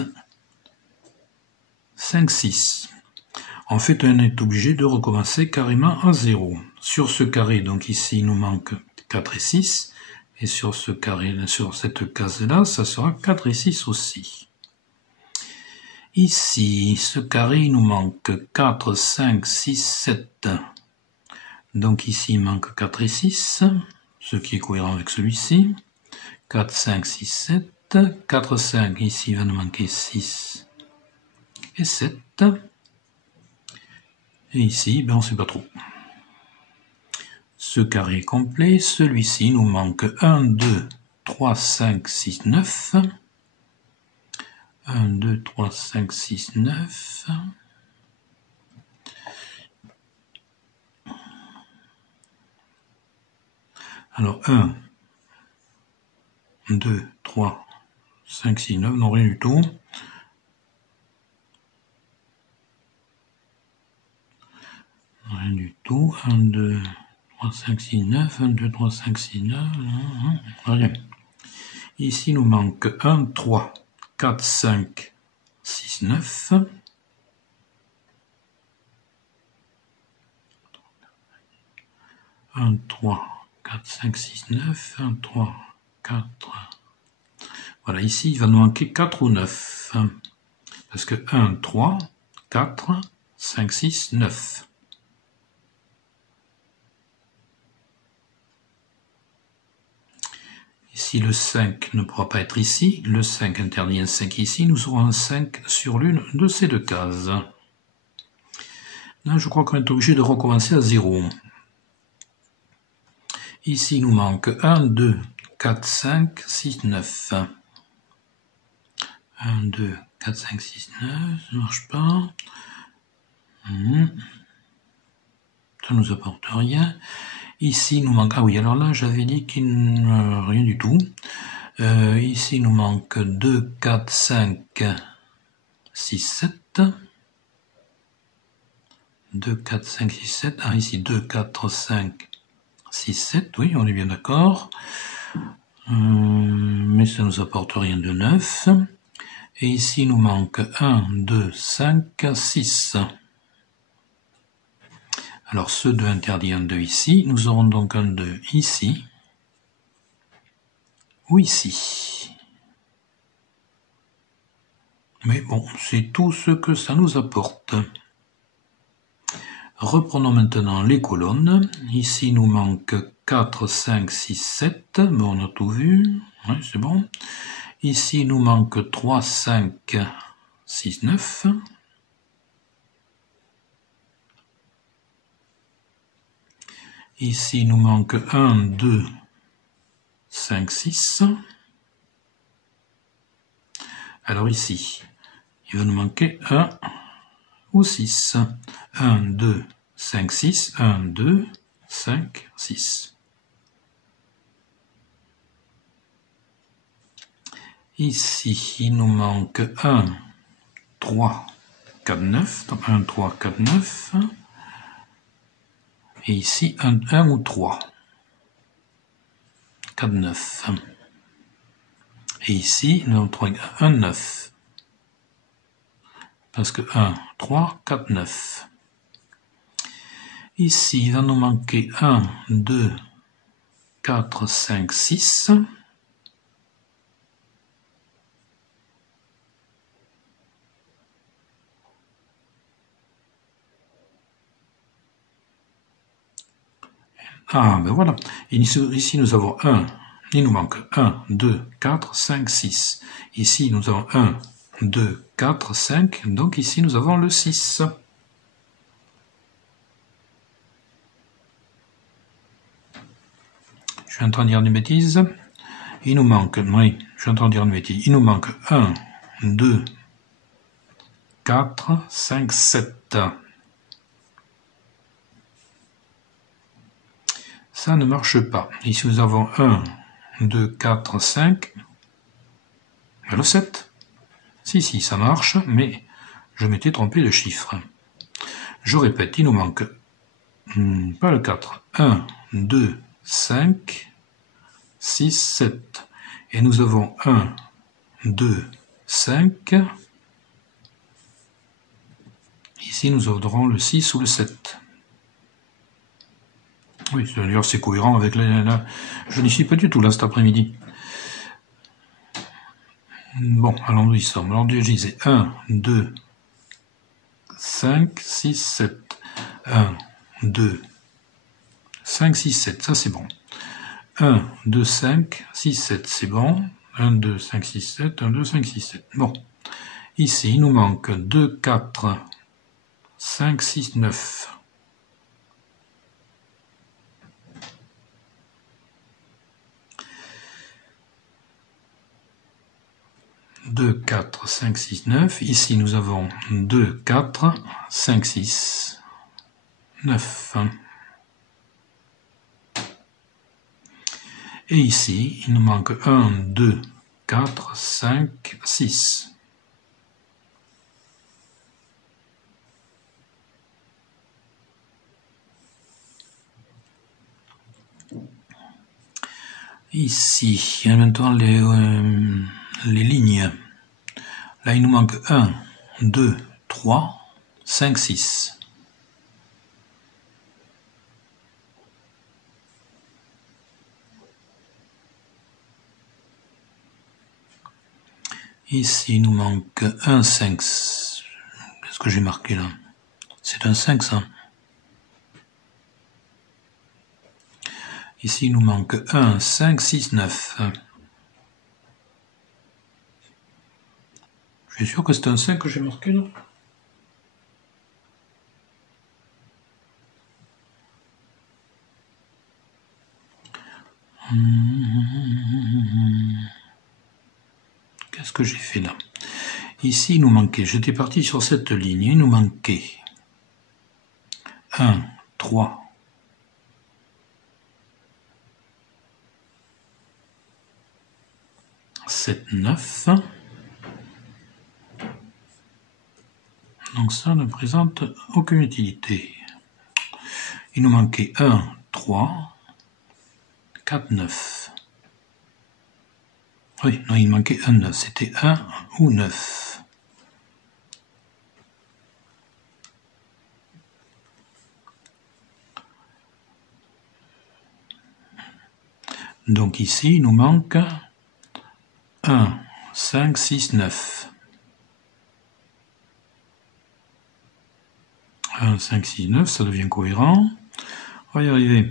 5, 6. En fait, on est obligé de recommencer carrément à 0. Sur ce carré, donc ici, il nous manque 4 et 6. Et sur ce carré, sur cette case-là, ça sera 4 et 6 aussi. Ici, ce carré, il nous manque 4, 5, 6, 7. Donc ici, il manque 4 et 6, ce qui est cohérent avec celui-ci. 4, 5, 6, 7. 4, 5, ici, il va nous manquer 6 et 7. Et ici, ben on ne sait pas trop. Ce carré est complet. Celui-ci nous manque 1, 2, 3, 5, 6, 9. 1, 2, 3, 5, 6, 9. Alors 1, 2, 3, 5, 6, 9, non rien du tout. Rien du tout. 1, 2, 3, 5, 6, 9. 1, 2, 3, 5, 6, 9. Rien. Ici, il nous manque 1, 3, 4, 5, 6, 9. 1, 3, 4, 5, 6, 9. 1, 3, 4. Voilà, ici, il va nous manquer 4 ou 9. Parce que 1, 3, 4, 5, 6, 9. Ici, le 5 ne pourra pas être ici. Le 5 interdit un 5 ici. Nous aurons un 5 sur l'une de ces deux cases. Là, je crois qu'on est obligé de recommencer à 0. Ici, il nous manque 1, 2, 4, 5, 6, 9. 1, 2, 4, 5, 6, 9. Ça ne marche pas. Ça nous apporte rien. Ici, il nous manque... Ah oui, alors là, j'avais dit qu'il rien du tout. Ici, il nous manque 2, 4, 5, 6, 7. 2, 4, 5, 6, 7. Ah, ici, 2, 4, 5, 6, 7. Oui, on est bien d'accord. Mais ça nous apporte rien de 9. Et ici, il nous manque 1, 2, 5, 6. Alors, ce 2 interdit un 2 ici. Nous aurons donc un 2 ici. Ou ici. Mais bon, c'est tout ce que ça nous apporte. Reprenons maintenant les colonnes. Ici, il nous manque 4, 5, 6, 7. Bon, on a tout vu. Oui, c'est bon. Ici, il nous manque 3, 5, 6, 9. Ici, il nous manque 1, 2, 5, 6. Alors ici, il va nous manquer 1 ou 6. 1, 2, 5, 6. 1, 2, 5, 6. Ici, il nous manque 1, 3, 4, 9. Donc 1, 3, 4, 9. Et ici, 1 ou 3. 4, 9. Et ici, nous avons 1, 9. Parce que 1, 3, 4, 9. Ici, il va nous manquer 1, 2, 4, 5, 6. Ah, ben voilà. Ici, nous avons 1. Il nous manque 1, 2, 4, 5, 6. Ici, nous avons 1, 2, 4, 5. Donc ici, nous avons le 6. Je suis en train de dire des bêtises. Il nous manque, oui, je suis en train de dire une bêtise. Il nous manque 1, 2, 4, 5, 7. Ça ne marche pas. Ici, nous avons 1, 2, 4, 5. Le 7. Si, ça marche, mais je m'étais trompé de chiffre. Je répète, il nous manque, pas le 4, 1, 2, 5, 6, 7. Et nous avons 1, 2, 5. Ici, nous aurons le 6 ou le 7. Oui, d'ailleurs, c'est cohérent avec la... Je n'y suis pas du tout là cet après-midi. Bon, allons-y ensemble. Alors, je disais 1, 2, 5, 6, 7. 1, 2, 5, 6, 7. Ça, c'est bon. 1, 2, 5, 6, 7. C'est bon. 1, 2, 5, 6, 7. 1, 2, 5, 6, 7. Bon. Ici, il nous manque 2, 4, 5, 6, 9. 2, 4, 5, 6, 9. Ici, nous avons 2, 4, 5, 6, 9. Et ici, il nous manque 1, 2, 4, 5, 6. Ici, il y a maintenant les lignes. Là, il nous manque 1, 2, 3, 5, 6. Ici, il nous manque 1, 5. Qu'est-ce que j'ai marqué là? C'est un 5, ça. Ici, il nous manque 1, 5, 6, 9. Je suis sûr que c'est un 5 que j'ai marqué là. Qu'est-ce que j'ai fait là? Ici, il nous manquait, j'étais parti sur cette ligne, il nous manquait 1, 3, 7, 9. Donc ça ne présente aucune utilité. Il nous manquait 1, 3, 4, 9. Oui, non, il manquait un 9. C'était 1 ou 9. Donc ici, il nous manque 1, 5, 6, 9. 1, 5, 6, 9, ça devient cohérent. On va y arriver.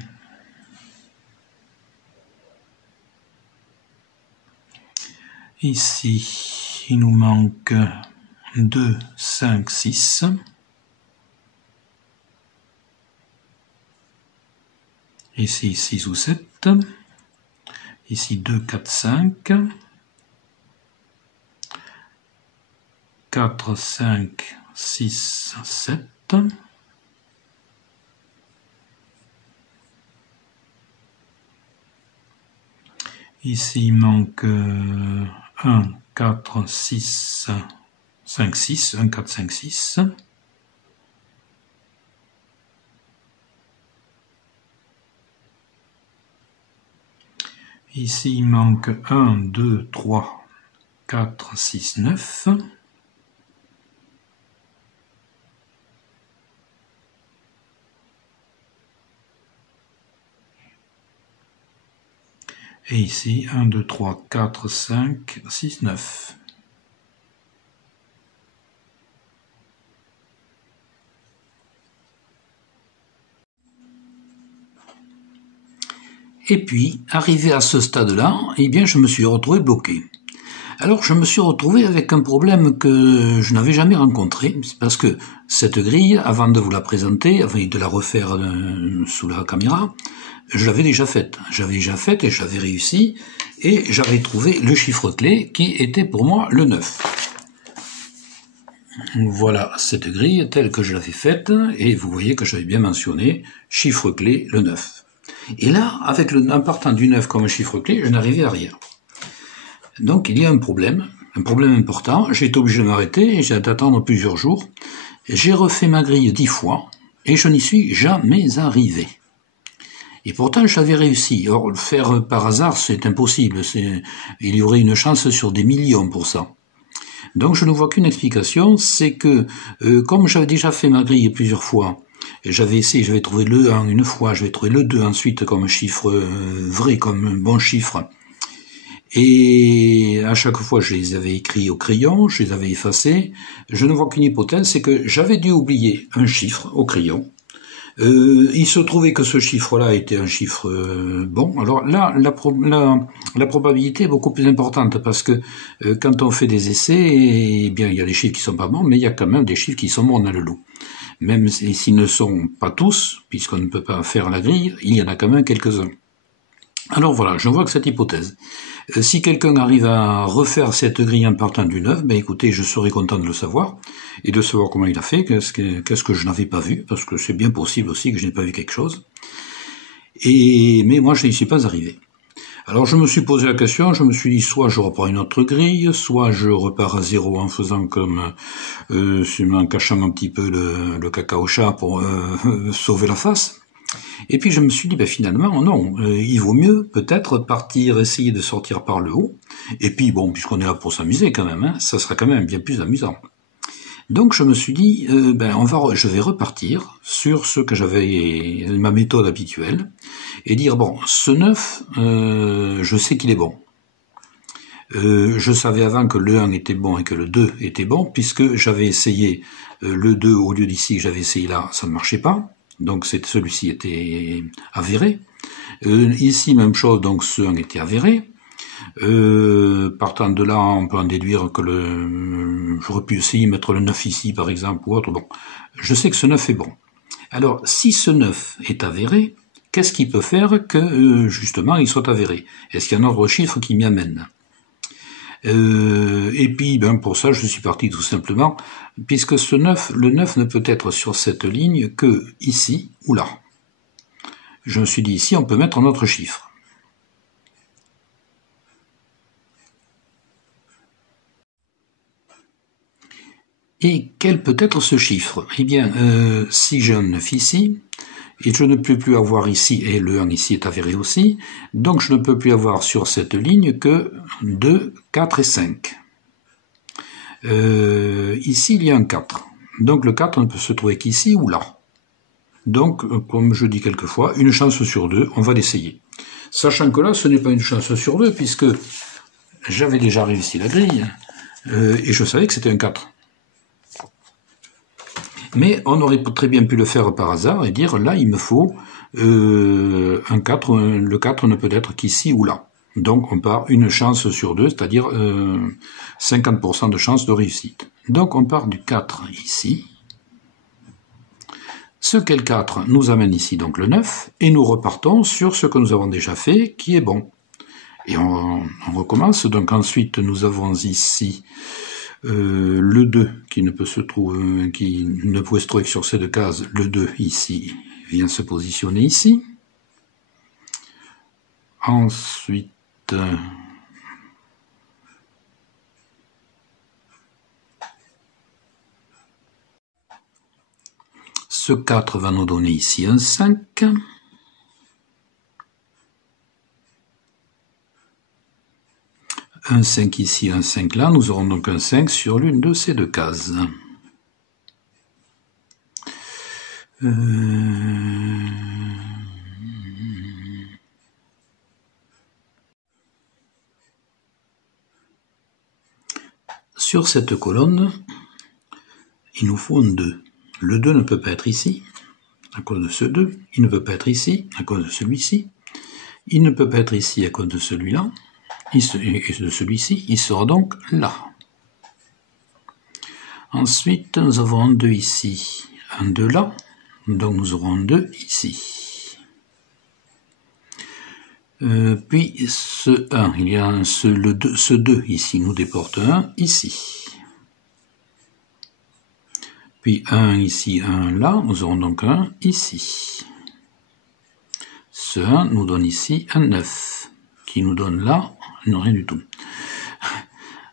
Ici, il nous manque 2, 5, 6. Ici, 6 ou 7. Ici, 2, 4, 5. 4, 5, 6, 7. Ici, il manque 1, 4, 6, 5, 6. 1, 4, 5, 6. Ici, il manque 1, 2, 3, 4, 6, 9. Et ici, 1, 2, 3, 4, 5, 6, 9. Et puis, arrivé à ce stade-là, eh bien, je me suis retrouvé bloqué. Alors, je me suis retrouvé avec un problème que je n'avais jamais rencontré, parce que cette grille, avant de vous la présenter, avant de la refaire sous la caméra, je l'avais déjà faite. J'avais déjà faite et j'avais réussi, et j'avais trouvé le chiffre clé qui était pour moi le 9. Voilà cette grille telle que je l'avais faite, et vous voyez que j'avais bien mentionné chiffre clé le 9. Et là, en partant du 9 comme chiffre clé, je n'arrivais à rien. Donc il y a un problème important. J'ai été obligé de m'arrêter et j'ai d'attendre plusieurs jours. J'ai refait ma grille 10 fois et je n'y suis jamais arrivé. Et pourtant, je l'avais réussi. Or, le faire par hasard, c'est impossible. Il y aurait une chance sur des millions pour ça. Donc je ne vois qu'une explication, c'est que comme j'avais déjà fait ma grille plusieurs fois, j'avais essayé, j'avais trouvé le 1 une fois, j'avais trouvé le 2 ensuite comme chiffre vrai, comme bon chiffre. Et à chaque fois, je les avais écrits au crayon, je les avais effacés. Je ne vois qu'une hypothèse, c'est que j'avais dû oublier un chiffre au crayon. Il se trouvait que ce chiffre-là était un chiffre bon. Alors là, la probabilité est beaucoup plus importante parce que quand on fait des essais, eh bien, il y a des chiffres qui sont pas bons, mais il y a quand même des chiffres qui sont bons dans le lot. Même s'ils ne sont pas tous, puisqu'on ne peut pas faire la grille, il y en a quand même quelques-uns. Alors voilà, je vois que cette hypothèse. Si quelqu'un arrive à refaire cette grille en partant du 9, ben écoutez, je serais content de le savoir, et de savoir comment il a fait, qu'est-ce que je n'avais pas vu, parce que c'est bien possible aussi que je n'ai pas vu quelque chose. Mais moi, je n'y suis pas arrivé. Alors je me suis posé la question, je me suis dit, soit je reprends une autre grille, soit je repars à zéro en faisant comme, en cachant un petit peu le caca au chat pour sauver la face. Et puis je me suis dit, ben finalement, non, il vaut mieux peut-être partir, essayer de sortir par le haut, et puis bon, puisqu'on est là pour s'amuser quand même, hein, ça sera quand même bien plus amusant. Donc je me suis dit, je vais repartir sur ce que j'avais, ma méthode habituelle, et dire, bon, ce 9, je sais qu'il est bon. Je savais avant que le 1 était bon et que le 2 était bon, puisque j'avais essayé le 2 au lieu d'ici, j'avais essayé là, ça ne marchait pas. Donc celui-ci était avéré. Ici, même chose, donc ce 1 était avéré. Partant de là, on peut en déduire que j'aurais pu essayer de mettre le 9 ici, par exemple, ou autre. Bon, je sais que ce 9 est bon. Alors, si ce 9 est avéré, qu'est-ce qui peut faire que, justement, il soit avéré? Est-ce qu'il y a un autre chiffre qui m'y amène? Et puis, pour ça, je suis parti tout simplement, puisque le 9 ne peut être sur cette ligne que ici ou là. Je me suis dit, ici, on peut mettre un autre chiffre. Et quel peut être ce chiffre? Eh bien, si j'ai un 9 ici, et je ne peux plus avoir ici, et le 1 ici est avéré aussi, donc je ne peux plus avoir sur cette ligne que 2, 4 et 5. Ici, il y a un 4. Donc le 4 ne peut se trouver qu'ici ou là. Donc, comme je dis quelquefois, une chance sur deux, on va l'essayer. Sachant que là, ce n'est pas une chance sur deux, puisque j'avais déjà réussi la grille, et je savais que c'était un 4. Mais on aurait très bien pu le faire par hasard et dire, là, il me faut un 4, le 4 ne peut être qu'ici ou là. Donc on part une chance sur deux, c'est-à-dire 50% de chance de réussite. Donc on part du 4 ici. Ce qu'est le 4 nous amène ici donc le 9, et nous repartons sur ce que nous avons déjà fait, qui est bon. Et on recommence, donc ensuite nous avons ici le 2 qui ne peut se trouver, qui ne pouvait se trouver que sur ces deux cases. Le 2 ici vient se positionner ici. Ensuite, ce 4 va nous donner ici un 5. Un 5 ici, un 5 là, nous aurons donc un 5 sur l'une de ces deux cases. Sur cette colonne, il nous faut un 2. Le 2 ne peut pas être ici, à cause de ce 2. Il ne peut pas être ici, à cause de celui-ci. Il ne peut pas être ici, à cause de celui-là. Et de celui-ci, il sera donc là. Ensuite, nous avons un 2 ici, un 2 là. Donc nous aurons un 2 ici. Puis ce 1, il y a ce 2 ici, nous déporte un ici. Puis 1 ici, 1 là, nous aurons donc un ici. Ce 1 nous donne ici un 9, qui nous donne là, non, rien du tout.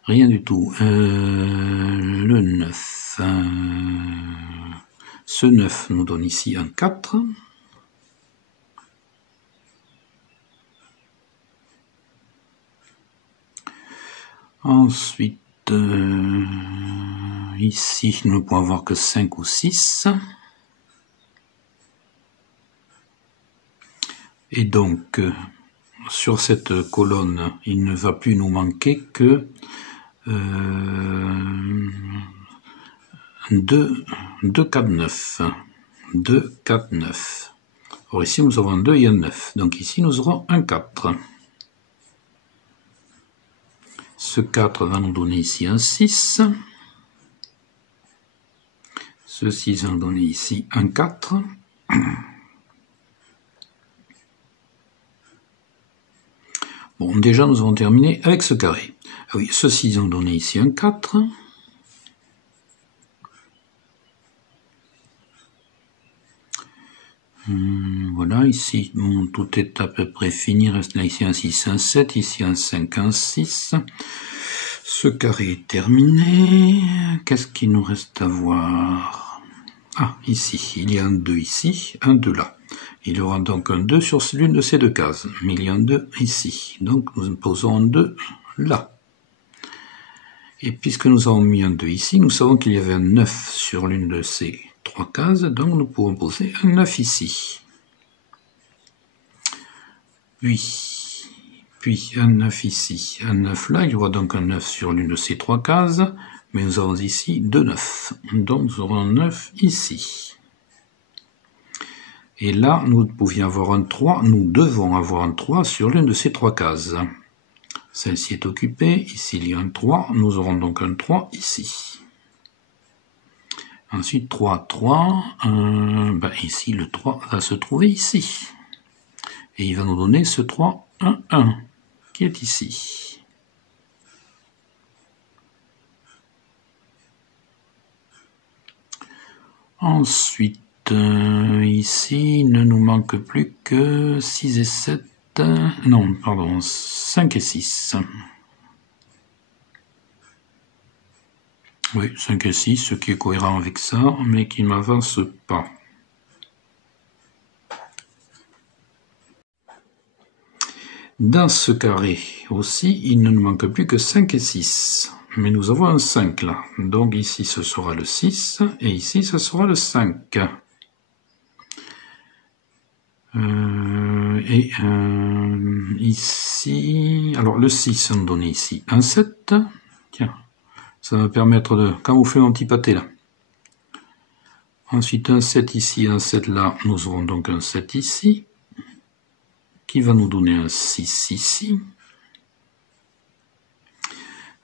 Rien du tout. Le 9. Ce 9 nous donne ici un 4. Ensuite, ici, nous ne pouvons avoir que 5 ou 6. Et donc, sur cette colonne, il ne va plus nous manquer que 2, 4, 9. 2, 4, 9. Or ici, nous avons un 2 et un 9. Donc ici, nous aurons un 4. Ce 4 va nous donner ici un 6. Ce 6 va nous donner ici un 4. Bon, déjà, nous avons terminé avec ce carré. Ah oui, ce 6 va nous donner ici un 4. Voilà, ici, bon, tout est à peu près fini. Reste là ici un 6, un 7, ici un 5, un 6. Ce carré est terminé. Qu'est-ce qu'il nous reste à voir? Ah, ici, il y a un 2 ici, un 2 là. Il y aura donc un 2 sur l'une de ces deux cases, mais il y a un 2 ici. Donc nous posons un 2 là. Et puisque nous avons mis un 2 ici, nous savons qu'il y avait un 9 sur l'une de ces trois cases, donc nous pouvons poser un 9 ici. Puis un 9 ici, un 9 là, il y aura donc un 9 sur l'une de ces trois cases, mais nous avons ici deux 9, donc nous aurons un 9 ici. Et là, nous pouvions avoir un 3, nous devons avoir un 3 sur l'une de ces trois cases. Celle-ci est occupée, ici il y a un 3, nous aurons donc un 3 ici. Ensuite 3, 3, ici le 3 va se trouver ici. Et il va nous donner ce 3, 1, 1, qui est ici. Ensuite, ici, il ne nous manque plus que 6 et 7. Non, pardon, 5 et 6. Oui, 5 et 6, ce qui est cohérent avec ça, mais qui ne m'avance pas. Dans ce carré aussi, il ne nous manque plus que 5 et 6. Mais nous avons un 5 là. Donc ici, ce sera le 6, et ici, ce sera le 5. Ici, alors le 6, on donne ici un 7. Tiens, ça va me permettre de camoufler mon petit pâté là. Ensuite, un 7 ici, un 7 là, nous aurons donc un 7 ici, qui va nous donner un 6 ici.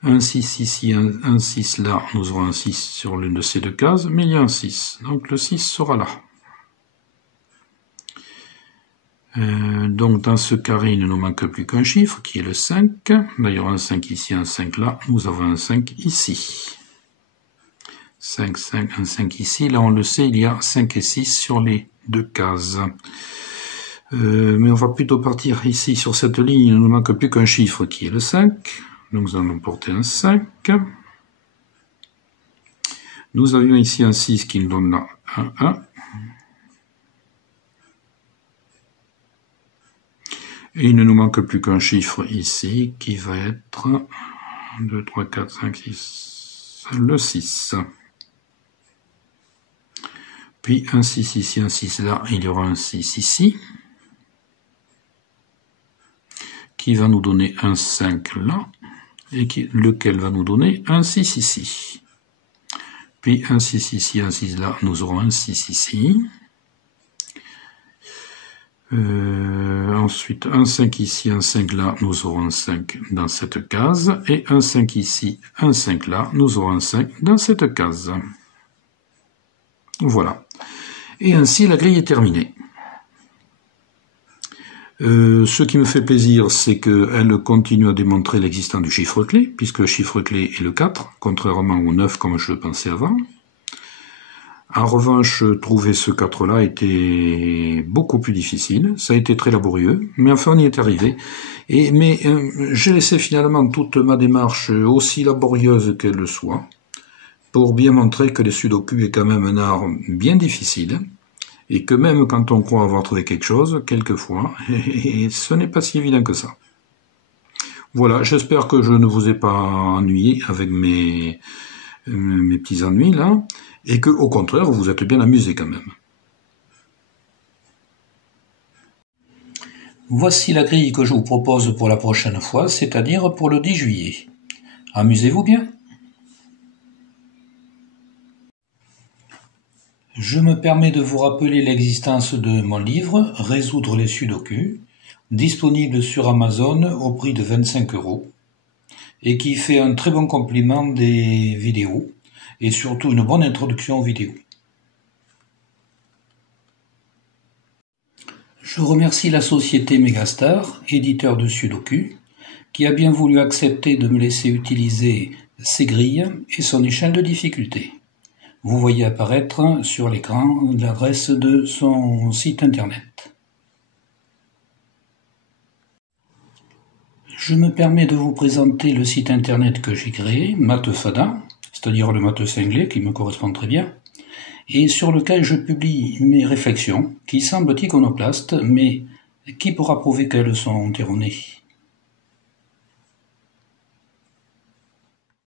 Un 6 ici, un 6 là, nous aurons un 6 sur l'une de ces deux cases, mais il y a un 6, donc le 6 sera là. Donc dans ce carré, il ne nous manque plus qu'un chiffre, qui est le 5. D'ailleurs, un 5 ici, un 5 là, nous avons un 5 ici. 5, 5, un 5 ici, là on le sait, il y a 5 et 6 sur les deux cases. Mais on va plutôt partir ici sur cette ligne, il ne nous manque plus qu'un chiffre, qui est le 5. Donc nous allons porter un 5. Nous avions ici un 6 qui nous donne là un 1. Et il ne nous manque plus qu'un chiffre ici qui va être 1, 2, 3, 4, 5, 6, le 6. Puis un 6 ici, un 6 là, il y aura un 6 ici, qui va nous donner un 5 là, et lequel va nous donner un 6 ici. Puis un 6 ici, un 6 là, nous aurons un 6 ici. Ensuite, un 5 ici, un 5 là, nous aurons un 5 dans cette case. Et un 5 ici, un 5 là, nous aurons un 5 dans cette case. Voilà. Et ainsi, la grille est terminée. Ce qui me fait plaisir, c'est qu'elle continue à démontrer l'existence du chiffre clé, puisque le chiffre clé est le 4, contrairement au 9 comme je le pensais avant. En revanche, trouver ce 4-là était beaucoup plus difficile, ça a été très laborieux, mais enfin on y est arrivé. Mais j'ai laissé finalement toute ma démarche, aussi laborieuse qu'elle soit, pour bien montrer que les sudoku est quand même un art bien difficile, et que même quand on croit avoir trouvé quelque chose, quelquefois, ce n'est pas si évident que ça. Voilà, j'espère que je ne vous ai pas ennuyé avec mes petits ennuis là, et que au contraire vous vous êtes bien amusé quand même. Voici la grille que je vous propose pour la prochaine fois, c'est-à-dire pour le 10 juillet. Amusez-vous bien. Je me permets de vous rappeler l'existence de mon livre « Résoudre les sudoku », disponible sur Amazon au prix de 25 €, et qui fait un très bon complément des vidéos, et surtout une bonne introduction aux vidéos. Je remercie la société Megastar, éditeur de Sudoku, qui a bien voulu accepter de me laisser utiliser ses grilles et son échelle de difficulté. Vous voyez apparaître sur l'écran l'adresse de son site internet. Je me permets de vous présenter le site internet que j'ai créé, Mathefada, c'est-à-dire le matheux cinglé qui me correspond très bien, et sur lequel je publie mes réflexions qui semblent iconoclastes, mais qui pourra prouver qu'elles sont erronées.